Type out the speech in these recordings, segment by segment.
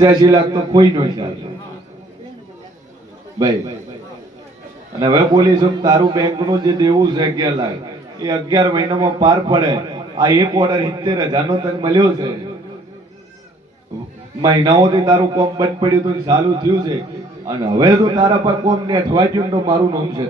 85 લાખ તો કોઈ નો ચાલે ભાઈ. અને હવે બોલીશું તારું બેંક નું જે દેવું છે 11 લાખ એ 11 મહિનામાં પાર પડે. આ એક ઓર્ડર 70,000 નો તને મળ્યો છે. મહિનાઓથી તારું કોમ બંધ પડ્યું તો ચાલુ થયું છે અને હવે તો તારા પર કોમ ને અઠવાડિયું તો મારું નામ છે.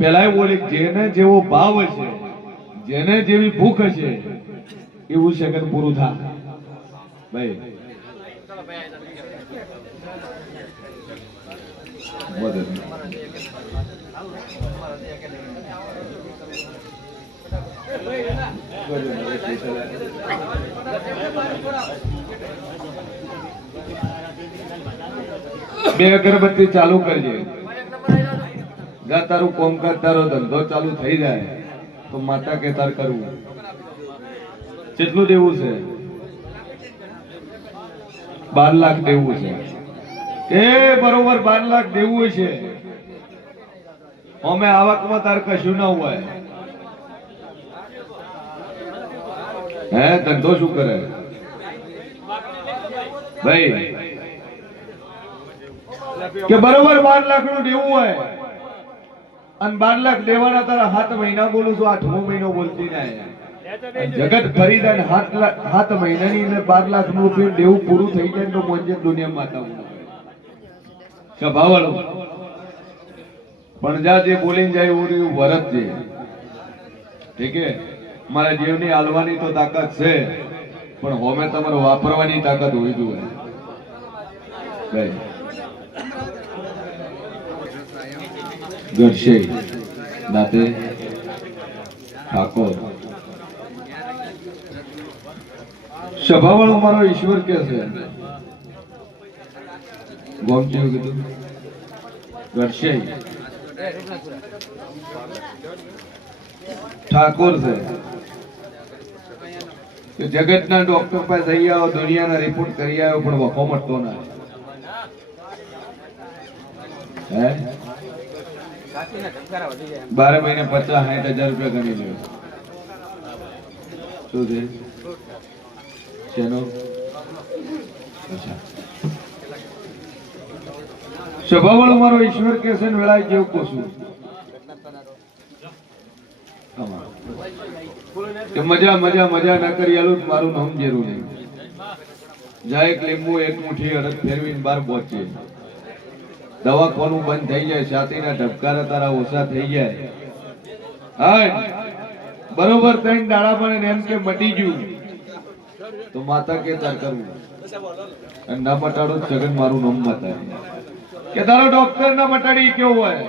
પેલા બોલી જેને જેવો ભાવ હશે જેને જેવી ભૂખ હશે એવું સેકન્ડ પૂરું થાય ભાઈ. બે અગરબત્તી ચાલુ કરજે. જા તારું કોમકાજ તારો ધંધો ચાલુ થઈ જાય તો માતા કે તાર કરવું. કેટલું દેવું છે? 12 લાખ દેવું છે. એ બરોબર 12 લાખ દેવું છે. અમે આવકમાં તાર કશું ના હોય. હે ધંધો શું કરે ભાઈ? કે બરોબર 12 લાખ નું દેવું હોય અને 12 લાખ દેવાના તારા 7 મહિના બોલું છું, 8મો મહિનો બોલતી ના. જગત ફરી જાય 7 મહિનાની 12 લાખ નું રૂપિયા દેવું પૂરું થઈ જાય તો મોંજે દુનિયા માતા સ્વભાવ પણ જા જે બોલીને જાય એવું વરત છે. ઠીક હે, મારા જીવની હાલવાની તો તાકાત છે પણ હોમે તમારે વાપરવાની તાકાત હોવી જોઈએ. ગરશે દાતે ઠાકોર સભાવાળો મારો ઈશ્વર કે છે. ગોમ કેવું કીધું? ગરશે ઠાકોર છે. જગતના ડોક્ટર પાસે જઈ આવો, દુનિયાના રિપોર્ટ કરી આવ્યો પણ વખો મળતો ના. હે 12 મહિને 50-60 હજાર રૂપિયા ગણી લ્યો. શું છે શેનો? સ્વભાવવાળો મારો ઈશ્વર કે છે વેળાય જેવું કોશું મજા મજા મજા ના કરી આલું મારું નામ જેરું નહીં. જાય એક લીંબુ એક મુઠ્ઠી અડદ ફેરવીને બહાર પહોંચે. દવાખાનું બંધ થઈ જાય, છાતીના ધબકારા તારા ઓછા થઈ જાય. હા બરોબર 3 દાડા પણ એમ કે મટી ગયું તો માતા કે તાર કરવું અને ના મટાડો જગન મારું નામ માતા કે તારો ડોક્ટર ના મટાડી કેવું હોય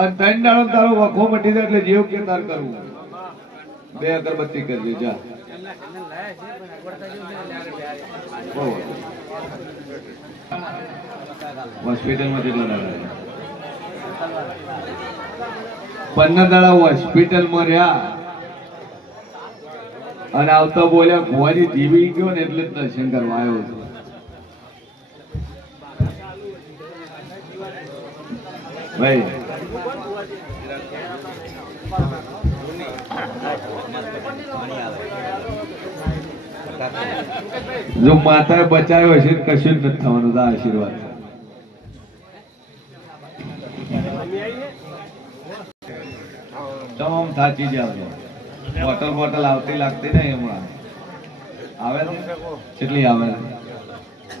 અને 3 દાડો તારો વખો મટી જાય એટલે જેવું કે તાર કરવું. 2 અગરબત્તી કરજે જા. હોસ્પિટલમાં કેટલા દાડા? 15 દાડા હોસ્પિટલમાં રહ્યા અને આવતા બોલ્યા ભુવાજી જીવી ગયો ને એટલે જ દર્શન કરવા આવ્યો છું. ભાઈ જો માતાએ બચાવ્યો હશે કશું જ નથી થવાનું. આશીર્વાદ તમામ થાચી જાવ. બોટલ આવતી લાગતી નહીં હમણાં આવે કેટલી આવે?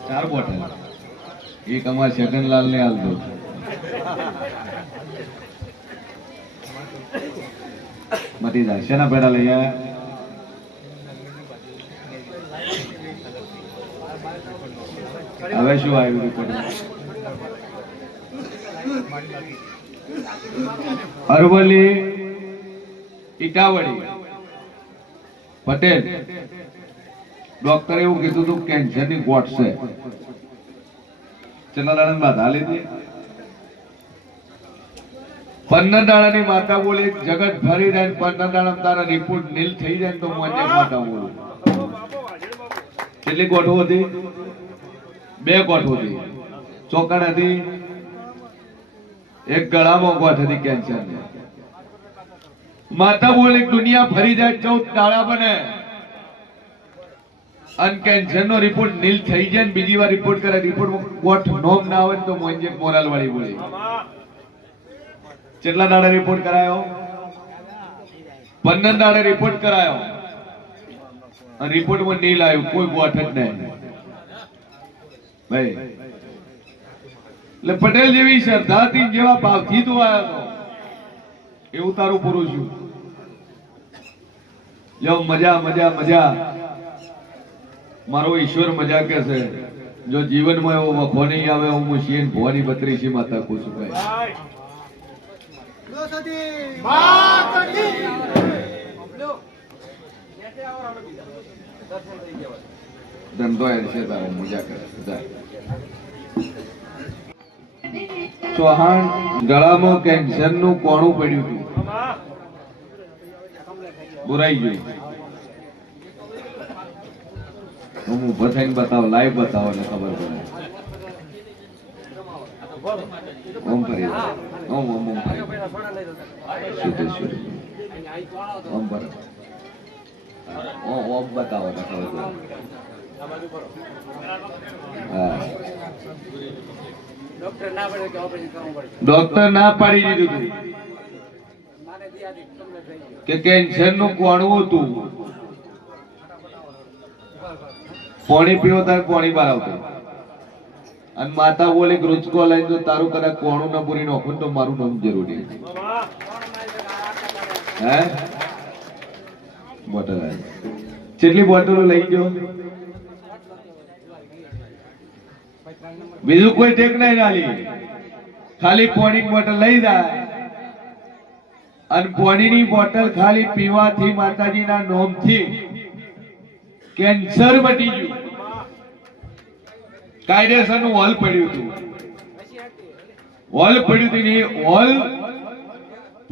4 બોટલ. એક અમારા છગનલાલ ને હાલતો. મટી જાય. શેના પેડા લઈ આવ્યા? હવે શું આવ્યું રિપોર્ટ? અરવલ્લી ઈટાવળી પટેલ ડોક્ટરે એવું કીધું હતું કેન્સરની ગોઠ છે. કેટલા દાડાની બાધા લીધી? 15 દાડાની માતા બોલી જગત ફરી જાય 15 દાડા તારા રિપોર્ટ નીલ થઈ જાય તો મોજે માતા બોલું. કેટલી ગોઠો હતી? 2 ગોઠો હતી. ચોકડ હતી, એક ગળામાં ગોઠ હતી કેન્સર. માતા બોલી દુનિયા ફરી જાય 14 દાડા બને અન કેન્સર નો રિપોર્ટ નીલ થઈ જાય ને બીજી વાર રિપોર્ટ કરે, રિપોર્ટમાં કોટ નોમ ના આવે તો મોંજે મોરાલ વાળી બોલી. કેટલા દાડે રિપોર્ટ કરાયો? 15 દાડે રિપોર્ટ કરાયો અને રિપોર્ટમાં નીલ આવ્યું, કોઈ ગોઠ જ નહીં ભાઈ. એટલે પટેલ જેવી શ્રદ્ધાથી જેવા ભાવથી તું આવ્યો એવું તારું પૂરું છું. લ્યો મજા મજા મજા. મારો ઈશ્વર મજા કે છે. જો જીવનમાં એવો વખો નહીં આવે હું મુશીન ભવાની 32 માતા કહું છું ભાઈ. ધંધો એ છે તારો મજા કરે. ચૌહાણ ગળામાં કેન્સર નું કોણું પડ્યું હતું, બુરાઈ ગયું. હું ઉભો થઈને બતાવો, લાઈવ બતાવો એટલે ખબર પડે. ઓમ ફરી ઓમ ઓમ ઓમ ફરી સિદ્ધેશ્વરી ઓમ પર ઓમ બતાવો એટલે ખબર પડે. હા, ડોક્ટર ના પાડી દીધું કે કેન્સર નું કોણું હતું. પાણી પીવો તારે પાણી બહાર આવતું અને માતા બોલે રૂચકો લઈને જો તારું કદાચ કોણું ના પૂરી નાખું તો મારું નામ જરૂરી. હે બોટલ કેટલી બોટલો લઈ ગયો? બીજું કોઈ ટેક નહીં નાલી, ખાલી પાણી બોટલ લઈ જાય અને પાણીની બોટલ ખાલી પીવાથી માતાજીના નામથી કેન્સર મટી ગયું. કાયદેસર નું હોલ પડ્યું હતું, હોલ પડ્યું હતું. હોલ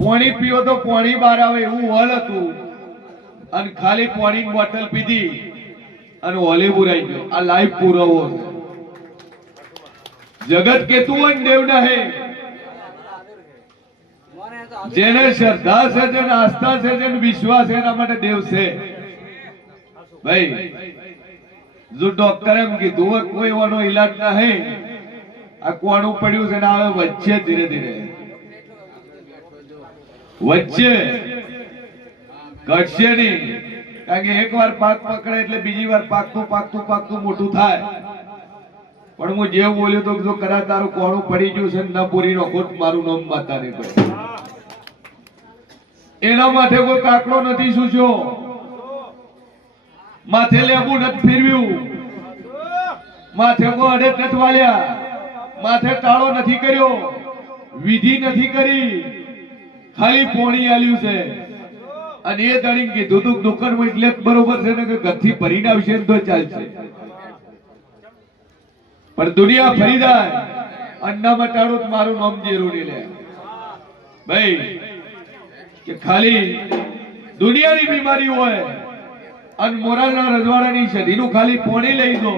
પાણી પીવો તો પાણી બહાર આવે એવું હોલ હતું અને ખાલી પાણીની બોટલ પીધી અને હોલે બુરાઈ ગયો. આ લાઈવ પુરાવો છે. જગત કેતું દેવ નહે. જેને શ્રદ્ધા છે, જેને આસ્થા છે, જેને વિશ્વાસ છે એના માટે દેવ છે ભાઈ. જો ડોક્ટર એમ કીધું કોઈ એવાનો ઈલાજ નહીં, આ કોણું પડ્યું છે ને આવે વચ્ચે ધીરે ધીરે વચ્ચે ઘટશે નહીં. કારણ કે એકવાર પાક પકડે એટલે બીજી વાર પાકતું પાકતું પાકતું મોટું થાય. પણ હું જેવું બોલ્યું તો જો કદાચ તારું કોણું પડી ગયું છે ન પૂરી નો ખોટ મારું નામ માતા નહીં પડે. એના માટે કોઈ કાકડો નથી સૂચ્યો, માથે લેબુ નથી ફેરવ્યું, માથે કોઈ અડે નથી વાળ્યા, માથે તાળો નથી કર્યો, વિધિ નથી કરી, ખાલી પોણી આલ્યું છે. અને એ દણી કીધું તું દુકાનમાં એટલે બરોબર છે ને કે ગથી ભરીને આવશે તો ચાલશે. પણ દુનિયા ફરી જાય અન્ના મટાડો મારું નામ જરૂરી લે ભાઈ. કે ખાલી દુનિયાની બીમારી હોય અને મોરાલના રજવાડાની સદીનું ખાલી પોણી લઈ દો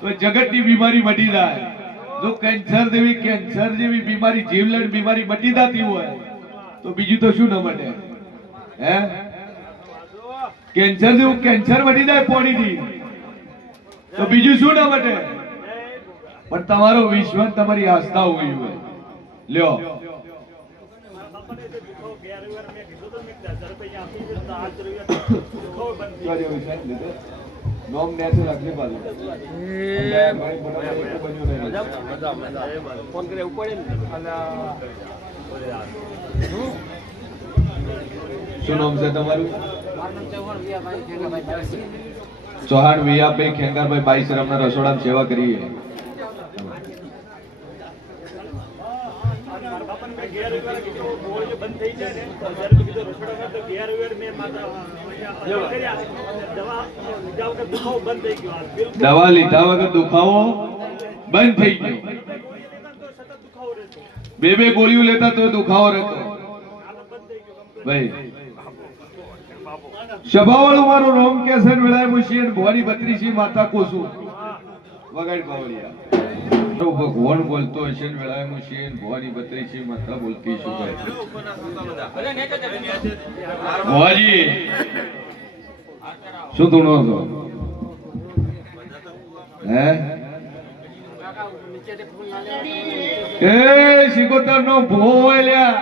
તો જગતની બીમારી મટી જાય. જો કેન્સર જેવી બીમારી, જીવલેણ બીમારી મટી જતી હોય તો બીજું તો શું ન મટે? હે કેન્સર જેવું કેન્સર મટી જાય પોણીથી તો બીજું શું ન મટે? પણ તમારો વિશ્વાસ, તમારી આસ્થા હોવી જોઈએ. લ્યો શું નામ છે તમારું? ચૌહાણ વિયાભાઈ ખેંગારભાઈ 22 રમના રસોડામાં સેવા કરીએ. દવા લીધા વગર દુખાવો બંધ થઈ ગયો. બે ગોળીઓ લેતા તો દુખાવો રહેતો ભાઈ. સભાવાળું મારું નામ કે છે વેળાએ મુશીન ભવાની 32 માતા કોસું વગાડ પાવડિયા. ભગવાન બોલતો હશે ને વેળાએ મુશીન ભવાની 32 માતા બોલતી શું કહે? ભવાજી શું ધૂણો હતો? હે એ સિકોતર નો ભો હોય લ્યા